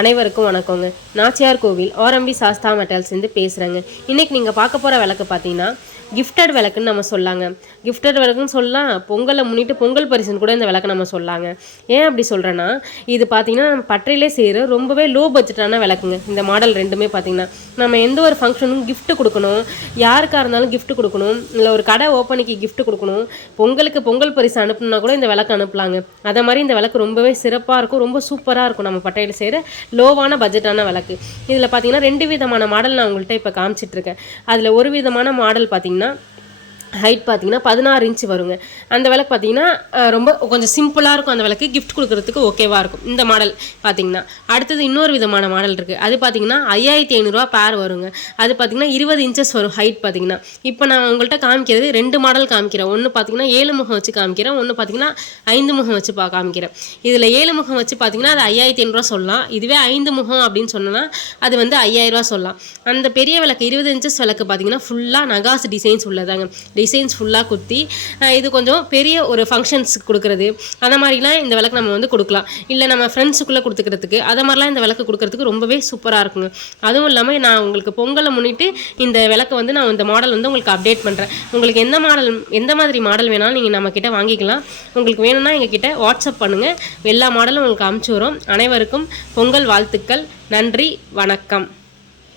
அனைவருக்கும் வணக்கங்க. நாச்சியார் கோவில் ஆர்எம்பி சாஸ்தா மெட்டல்ஸ்லேருந்து பேசுகிறேங்க. இன்றைக்கி நீங்கள் பார்க்க போகிற விளக்கு பார்த்தீங்கன்னா கிஃப்டட் விளக்குன்னு நம்ம சொல்லாங்க. கிஃப்டட் விளக்குன்னு சொல்லலாம். பொங்கலை முன்னிட்டு பொங்கல் பரிசுன்னு கூட இந்த விளக்கு நம்ம சொல்லாங்க. ஏன் அப்படி சொல்கிறேன்னா, இது பார்த்திங்கன்னா நம்ம பற்றையிலே செய்கிற ரொம்பவே லோ பட்ஜெட்டான விளக்குங்க. இந்த மாடல் ரெண்டுமே பார்த்திங்கன்னா நம்ம எந்த ஒரு ஃபங்க்ஷனும் கிஃப்ட் கொடுக்கணும், யாருக்காக இருந்தாலும் கிஃப்ட் கொடுக்கணும், இல்லை ஒரு கடை ஓப்பனிக்கு கிஃப்ட் கொடுக்கணும், பொங்கலுக்கு பொங்கல் பரிசு அனுப்புனா கூட இந்த விளக்கு அனுப்பலாங்க. அதை மாதிரி இந்த விளக்கு ரொம்பவே சிறப்பாக இருக்கும், ரொம்ப சூப்பராக இருக்கும். நம்ம பட்டையில் செய்கிற லோவான பட்ஜெட்டான விளக்கு. இதில் பார்த்தீங்கன்னா 2 விதமான மாடல் நான் உங்கள்கிட்ட இப்போ காமிச்சிட்ருக்கேன். அதில் ஒரு விதமான மாடல் பார்த்தீங்கன்னா ஹைட் பார்த்தீங்கன்னா 16 இன்ச் வருங்க. அந்த விளக்கு பார்த்தீங்கன்னா ரொம்ப கொஞ்சம் சிம்பிளாக இருக்கும். அந்த விளக்கு கிஃப்ட் கொடுக்குறதுக்கு ஓகேவாக இருக்கும் இந்த மாடல் பார்த்தீங்கன்னா. அடுத்தது இன்னொரு விதமான மாடல் இருக்குது. அது பார்த்தீங்கன்னா 5500 பேர் வருங்க. அது பார்த்தீங்கன்னா 20 இன்ச்சஸ் வரும் ஹைட் பார்த்தீங்கன்னா. இப்போ நான் உங்கள்கிட்ட காமிக்கிறது 2 மாடல் காமிக்கிறேன். ஒன்று பார்த்தீங்கன்னா 7 முகம் வச்சு காமிக்கிறேன், ஒன்று பார்த்தீங்கன்னா 5 முகம் வச்சு காமிக்கிறேன். இதில் 7 முகம் வச்சு பார்த்தீங்கன்னா அது 5500 சொல்லலாம். இதுவே 5 முகம் அப்படின்னு சொன்னால் அது வந்து 5000 சொல்லலாம். அந்த பெரிய விளக்கு 20 இன்ச்சஸ் விளக்கு பார்த்தீங்கன்னா ஃபுல்லாக நகாஸ் டிசைன்ஸ் உள்ளதாங்க. டிசைன்ஸ் ஃபுல்லாக குத்தி இது கொஞ்சம் பெரிய ஒரு ஃபங்க்ஷன்ஸுக்கு கொடுக்குறது, அந்த மாதிரிலாம் இந்த விளக்கு நம்ம வந்து கொடுக்கலாம். இல்லை நம்ம ஃப்ரெண்ட்ஸுக்குள்ளே கொடுத்துக்கிறதுக்கு அதை மாதிரிலாம் இந்த விளக்கு கொடுக்குறதுக்கு ரொம்பவே சூப்பராக இருக்குங்க. அதுவும் இல்லாமல் நான் உங்களுக்கு பொங்கலை முன்னிட்டு இந்த விளக்கு வந்து நான் இந்த மாடல் வந்து உங்களுக்கு அப்டேட் பண்ணுறேன். உங்களுக்கு எந்த மாதிரி மாடல் வேணாலும் நீங்கள் நம்மக்கிட்ட வாங்கிக்கலாம். உங்களுக்கு வேணும்னா எங்ககிட்ட வாட்ஸ்அப் பண்ணுங்கள். எல்லா மாடலும் உங்களுக்கு அனுப்பிச்சி வரும். அனைவருக்கும் பொங்கல் வாழ்த்துக்கள். நன்றி, வணக்கம்.